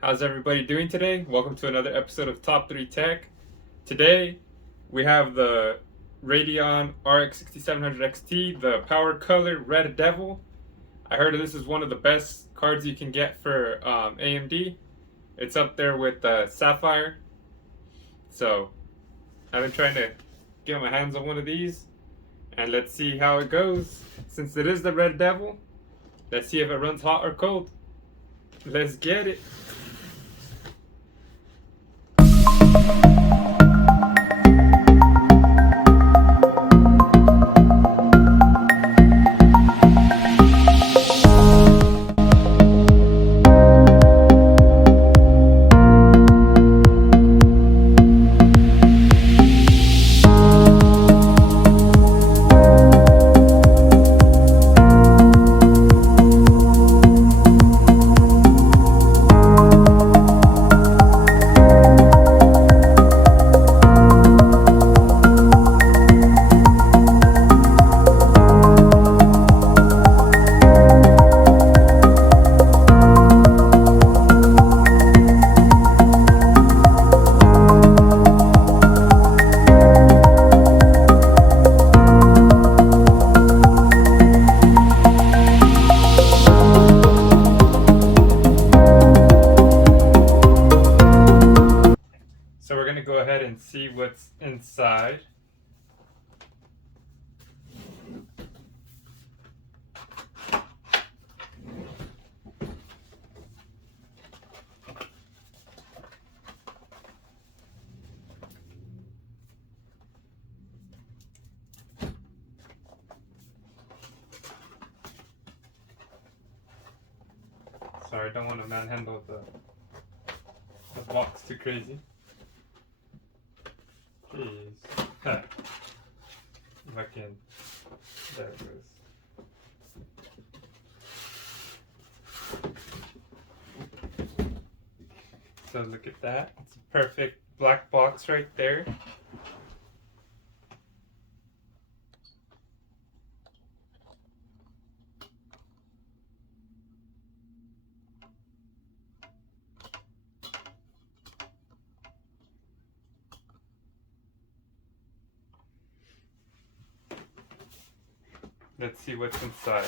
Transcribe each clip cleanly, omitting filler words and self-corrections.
How's everybody doing today? Welcome to another episode of Top3Tech. Today we have the Radeon RX 6700 XT, the Power Color Red Devil. I heard this is one of the best cards you can get for AMD. It's up there with Sapphire. So I've been trying to get my hands on one of these, and let's see how it goes. Since it is the Red Devil, let's see if it runs hot or cold. Let's get it. So we're going to go ahead and see what's inside. Sorry, I don't want to manhandle the box too crazy. Jeez. Huh. If I can. There it goes. So look at that. It's a perfect black box right there. Let's see what's inside.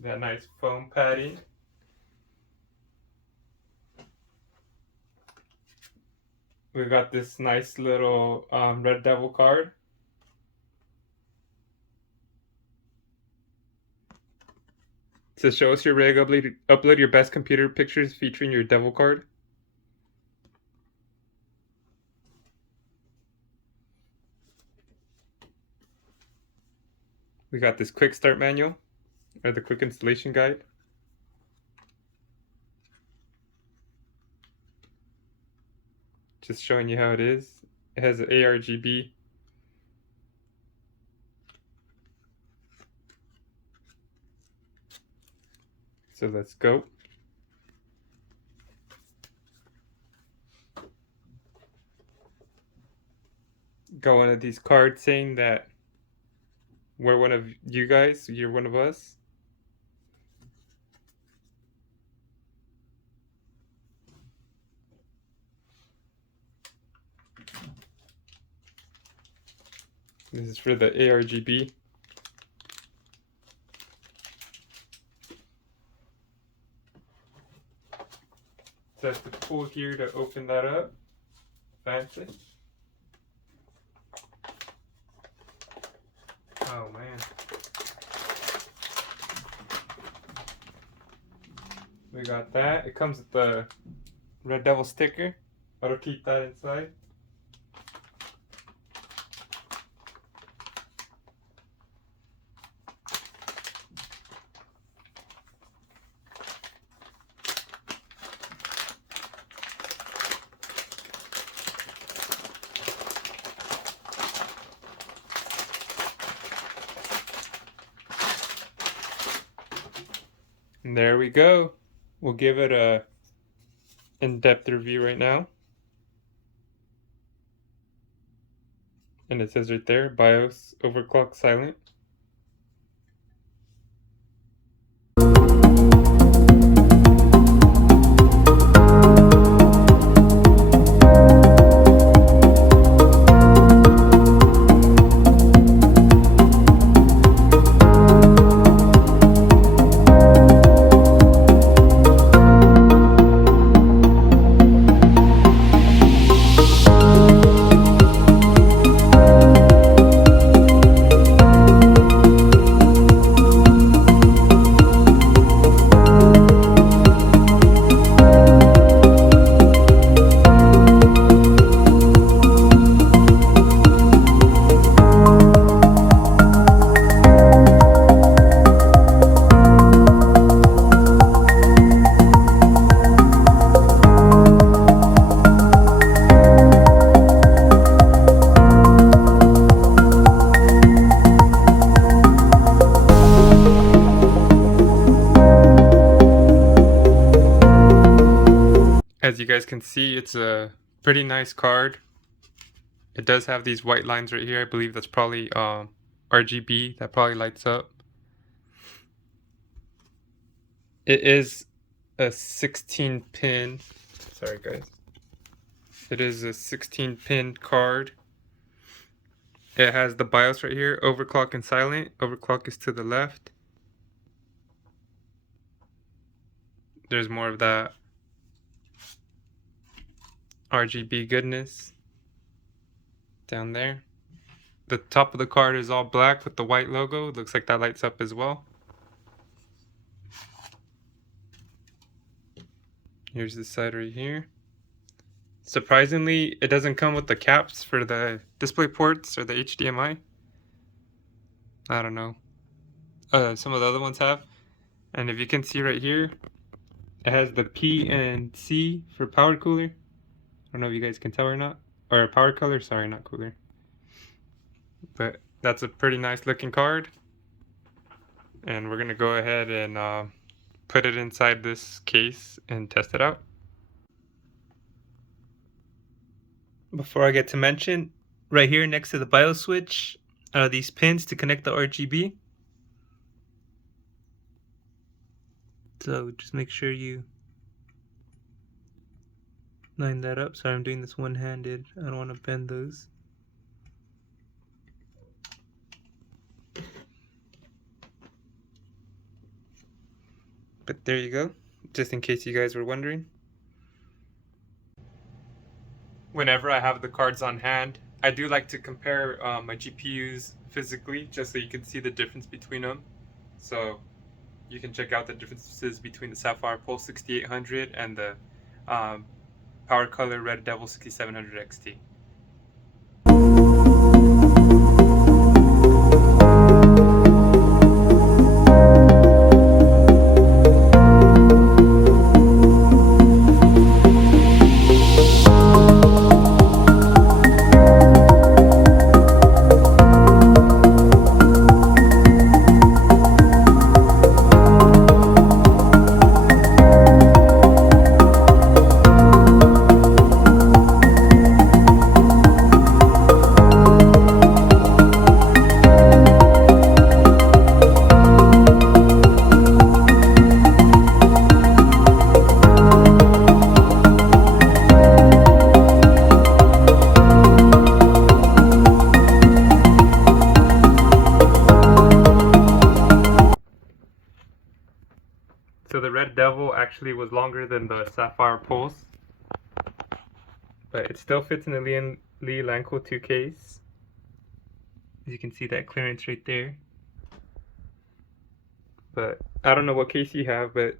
That nice foam padding. We got this nice little Red Devil card. To show us you're ready to upload your best computer pictures featuring your Devil card. We got this quick start manual, or the quick installation guide. Just showing you how it is. It has an ARGB. So let's go. Got one of these cards saying that we're one of you guys, you're one of us. This is for the ARGB. So that's the pull here to open that up. Fancy. Oh man. We got that. It comes with the Red Devil sticker. I'll keep that inside. And there we go. We'll give it a in-depth review right now. And it says right there, BIOS overclock silent. As you guys can see, it's a pretty nice card. It does have these white lines right here. I believe that's probably RGB that probably lights up. It is a 16 pin. Sorry guys. It is a 16 pin card. It has the BIOS right here, overclock and silent. Overclock is to the left. There's more of that RGB goodness down there. The top of the card is all black with the white logo. It looks like that lights up as well. Here's the side right here. Surprisingly, it doesn't come with the caps for the display ports or the HDMI. I don't know. Some of the other ones have. And if you can see right here, it has the P and C for power cooler. I don't know if you guys can tell or not. Or power color, sorry, not cooler. But that's a pretty nice looking card. And we're gonna go ahead and put it inside this case and test it out. Before I get to mention, right here next to the BIOS switch are these pins to connect the RGB. So just make sure you line that up. Sorry, I'm doing this one-handed. I don't want to bend those. But there you go, just in case you guys were wondering. Whenever I have the cards on hand, I do like to compare my GPUs physically, just so you can see the difference between them. So you can check out the differences between the Sapphire Pulse 6800 and the Power Color Red Devil 6700 XT. So the Red Devil actually was longer than the Sapphire Pulse, but it still fits in the Lee Lanco 2 case. As you can see that clearance right there. But I don't know what case you have, but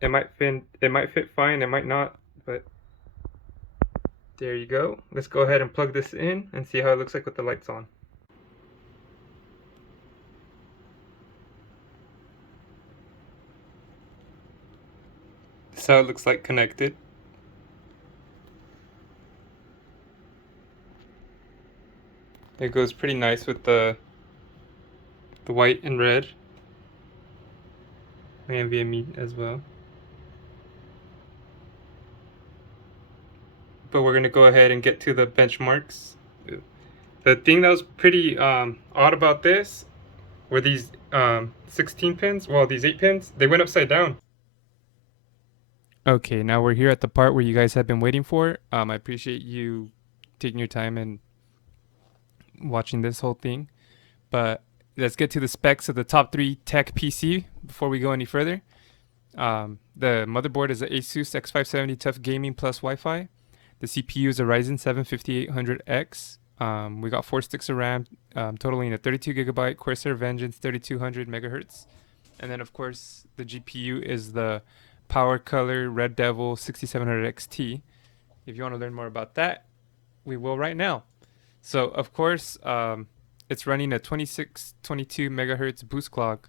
it might fit fine, it might not, but there you go. Let's go ahead and plug this in and see how it looks like with the lights on. So it looks like connected. It goes pretty nice with the white and red. And NVMe as well. But we're gonna go ahead and get to the benchmarks. The thing that was pretty odd about this were these 16 pins, well these 8 pins, they went upside down. Okay, now we're here at the part where you guys have been waiting for. I appreciate you taking your time and watching this whole thing. But let's get to the specs of the Top3Tech PC before we go any further. The motherboard is an Asus X570 Tough Gaming Plus Wi-Fi. The CPU is a Ryzen 7 5800X. We got 4 sticks of RAM, totaling a 32GB Corsair Vengeance 3200 megahertz. And then of course the GPU is the Power Color Red Devil 6700 XT. If you want to learn more about that, we will right now. So of course, it's running a 2622 megahertz boost clock,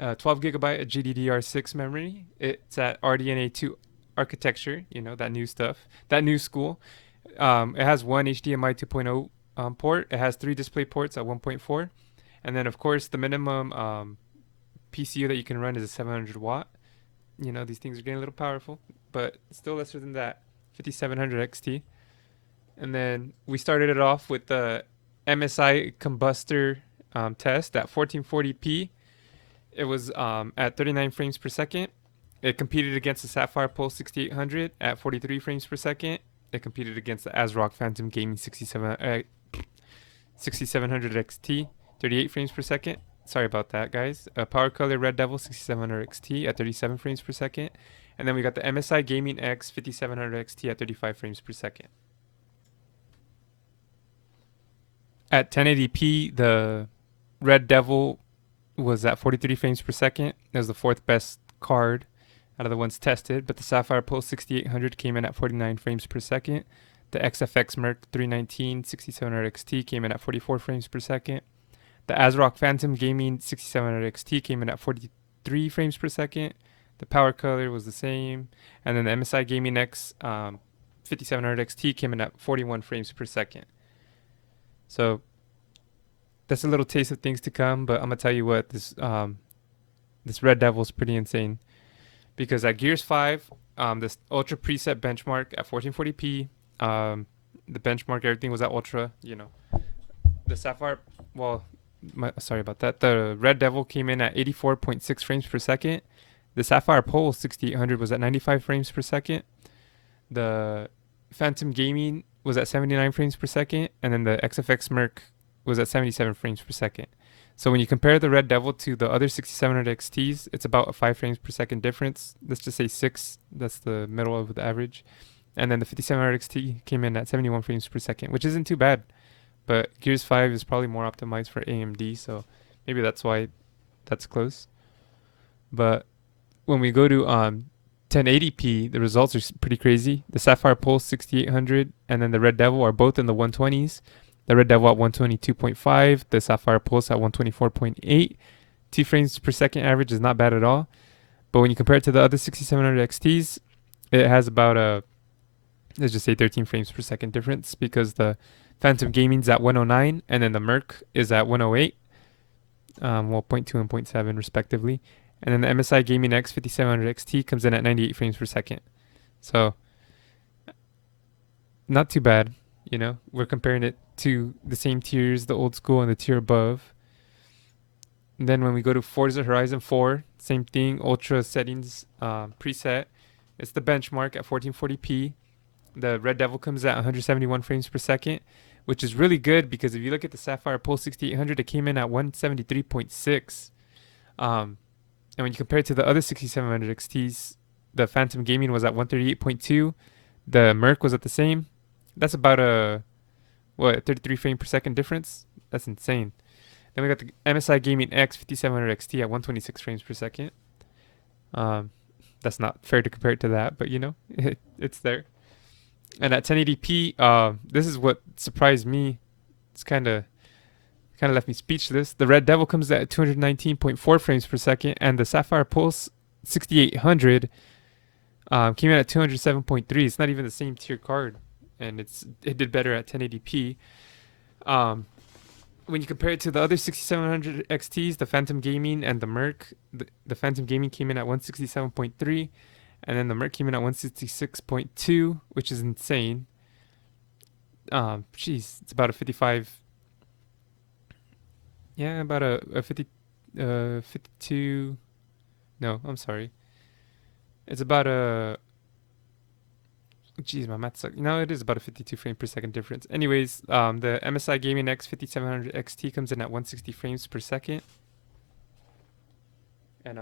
12GB of GDDR6 memory. It's at RDNA2 architecture, you know, that new stuff, that new school. It has one HDMI 2.0 port. It has 3 display ports at 1.4. And then of course the minimum PCU that you can run is a 700 watt. You know, these things are getting a little powerful, but still lesser than that 5700 XT. And then we started it off with the MSI Combustor test at 1440p. It was at 39 frames per second. It competed against the Sapphire Pulse 6800 at 43 frames per second. It competed against the ASRock Phantom Gaming 6700 XT, 38 frames per second. Sorry about that, guys. Power Color Red Devil 6700 XT at 37 frames per second. And then we got the MSI Gaming X 5700 XT at 35 frames per second. At 1080p, the Red Devil was at 43 frames per second. It was the fourth best card out of the ones tested, but the Sapphire Pulse 6800 came in at 49 frames per second. The XFX Merc 319 6700 XT came in at 44 frames per second. The ASRock Phantom Gaming 6700 XT came in at 43 frames per second. The Power Color was the same. And then the MSI Gaming X 5700 XT came in at 41 frames per second. So that's a little taste of things to come, but I'm gonna tell you what, this Red Devil is pretty insane, because at Gears 5, this Ultra preset benchmark at 1440p, the benchmark, everything was at Ultra. You know, the Sapphire, sorry about that. The Red Devil came in at 84.6 frames per second. The Sapphire Pulse 6800 was at 95 frames per second. The Phantom Gaming was at 79 frames per second, and then the XFX Merc was at 77 frames per second. So when you compare the Red Devil to the other 6700 XTs, it's about a 5 frames per second difference. Let's just say 6. That's the middle of the average. And then the 5700 XT came in at 71 frames per second, which isn't too bad. But Gears 5 is probably more optimized for AMD, so maybe that's why that's close. But when we go to 1080p, the results are pretty crazy. The Sapphire Pulse 6800 and then the Red Devil are both in the 120s. The Red Devil at 122.5, the Sapphire Pulse at 124.8. 2 frames per second average is not bad at all. But when you compare it to the other 6700 XTs, it has about let's just say 13 frames per second difference, because the Phantom Gaming's at 109 and then the Merc is at 108. 0.2 and 0.7 respectively. And then the MSI Gaming X 5700 XT comes in at 98 frames per second. So not too bad, you know. We're comparing it to the same tiers, the old school and the tier above. And then when we go to Forza Horizon 4, same thing, ultra settings preset. It's the benchmark at 1440p. The Red Devil comes at 171 frames per second, which is really good, because if you look at the Sapphire Pulse 6800, it came in at 173.6. And when you compare it to the other 6700 XTs, the Phantom Gaming was at 138.2. The Merc was at the same. That's about a 33 frame per second difference. That's insane. Then we got the MSI Gaming X 5700 XT at 126 frames per second. That's not fair to compare it to that, but you know, it's there. And at 1080p, this is what surprised me. It's kind of left me speechless. The Red Devil comes at 219.4 frames per second, and the Sapphire Pulse 6800 came in at 207.3. It's not even the same tier card, and it did better at 1080p. When you compare it to the other 6700 XTs, the Phantom Gaming and the Merc, the Phantom Gaming came in at 167.3, and then the Merc came in at 166.2, which is insane. It's about a 55. Yeah, about a 52. No, I'm sorry. It's about a. Jeez, my math sucks. No, it is about a 52 frame per second difference. Anyways, the MSI Gaming X 5700 XT comes in at 160 frames per second. And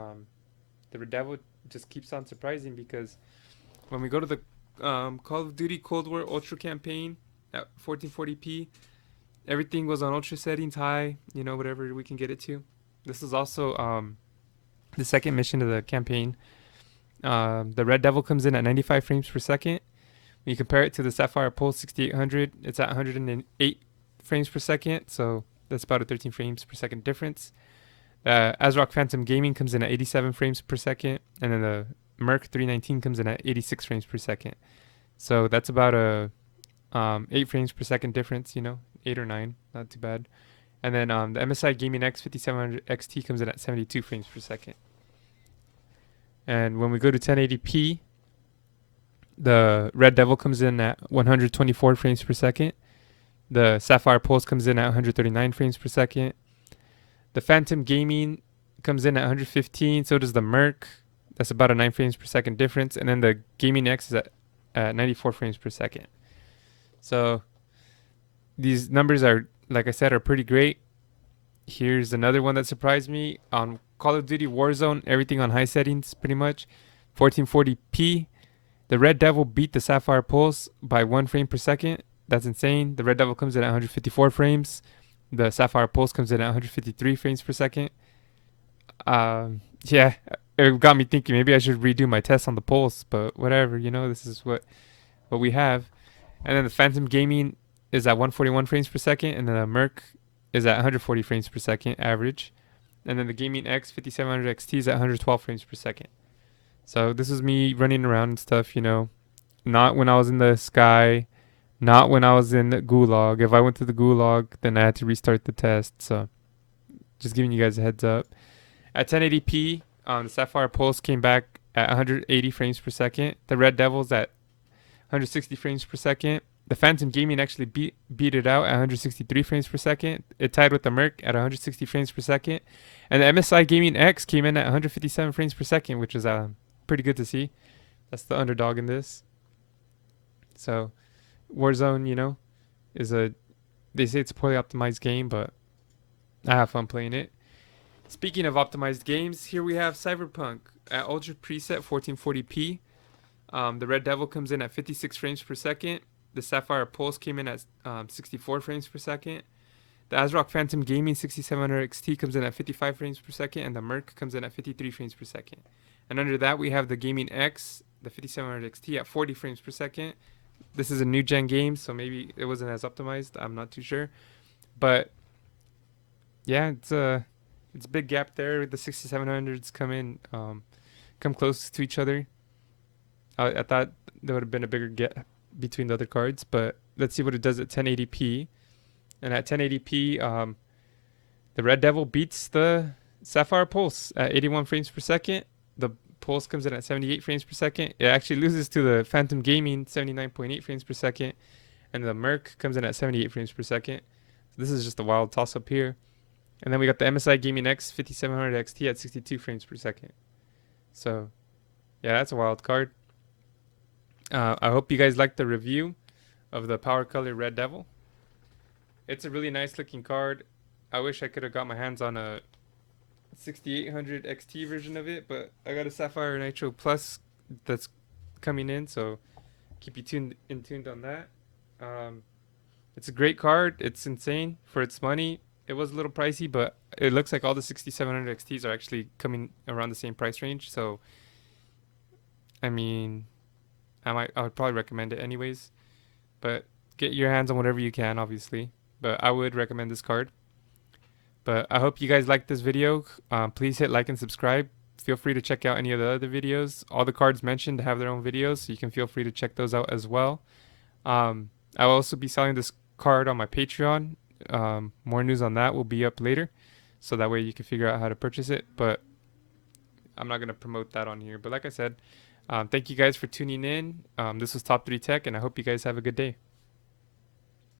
the Red Devil just keeps on surprising, because when we go to the Call of Duty Cold War Ultra campaign at 1440p, everything was on ultra settings, high, you know, whatever we can get it to. This is also the second mission of the campaign. The Red Devil comes in at 95 frames per second. When you compare it to the Sapphire Pulse 6800, it's at 108 frames per second, so that's about a 13 frames per second difference. ASRock Phantom Gaming comes in at 87 frames per second, and then the Merc 319 comes in at 86 frames per second. So that's about a 8 frames per second difference, you know, 8 or 9, not too bad. And then the MSI Gaming X 5700 XT comes in at 72 frames per second. And when we go to 1080p, the Red Devil comes in at 124 frames per second. The Sapphire Pulse comes in at 139 frames per second. The Phantom Gaming comes in at 115. So does the Merc. That's about a 9 frames per second difference. And then the Gaming X is at 94 frames per second. So these numbers are, like I said, are pretty great. Here's another one that surprised me. On Call of Duty Warzone, everything on high settings pretty much. 1440p. The Red Devil beat the Sapphire Pulse by 1 frame per second. That's insane. The Red Devil comes in at 154 frames. The Sapphire Pulse comes in at 153 frames per second. Yeah, it got me thinking maybe I should redo my test on the Pulse, but whatever, this is what we have. And then the Phantom Gaming is at 141 frames per second, and then the Merc is at 140 frames per second average. And then the Gaming X 5700 XT is at 112 frames per second. So this is me running around and stuff, not when I was in the sky, not when I was in the gulag. If I went to the gulag, then I had to restart the test. So just giving you guys a heads up. At 1080p, the Sapphire Pulse came back at 180 frames per second. The Red Devil's at 160 frames per second. The Phantom Gaming actually beat it out at 163 frames per second. It tied with the Merc at 160 frames per second. And the MSI Gaming X came in at 157 frames per second, which is pretty good to see. That's the underdog in this. So Warzone, they say it's a poorly optimized game, but I have fun playing it. Speaking of optimized games, here we have CyberPunk at Ultra Preset 1440p. The Red Devil comes in at 56 frames per second. The Sapphire Pulse came in at 64 frames per second. The ASRock Phantom Gaming 6700 XT comes in at 55 frames per second, and the Merc comes in at 53 frames per second. And under that, we have the Gaming X, the 5700 XT at 40 frames per second. This is a new gen game, so maybe it wasn't as optimized. I'm not too sure. But yeah, it's a big gap there. The 6700s come close to each other. I thought there would have been a bigger gap between the other cards, but let's see what it does at 1080p. And at 1080p, the Red Devil beats the Sapphire Pulse at 81 frames per second. The Pulse comes in at 78 frames per second. It actually loses to the Phantom Gaming 79.8 frames per second. And the Merc comes in at 78 frames per second. So this is just a wild toss-up here. And then we got the MSI Gaming X 5700 XT at 62 frames per second. So, yeah, that's a wild card. I hope you guys liked the review of the Power Color Red Devil. It's a really nice looking card. I wish I could have got my hands on a 6800 XT version of it, but I got a Sapphire Nitro Plus that's coming in, so keep you tuned on that. It's a great card. It's insane for its money. It was a little pricey, but it looks like all the 6700 XTs are actually coming around the same price range. So, I mean, I would probably recommend it anyways. But get your hands on whatever you can, obviously. But I would recommend this card. But I hope you guys liked this video. Please hit like and subscribe. Feel free to check out any of the other videos. All the cards mentioned have their own videos, so you can feel free to check those out as well. I will also be selling this card on my Patreon. More news on that will be up later, so that way you can figure out how to purchase it. But I'm not going to promote that on here. But like I said, thank you guys for tuning in. This was Top3Tech, and I hope you guys have a good day.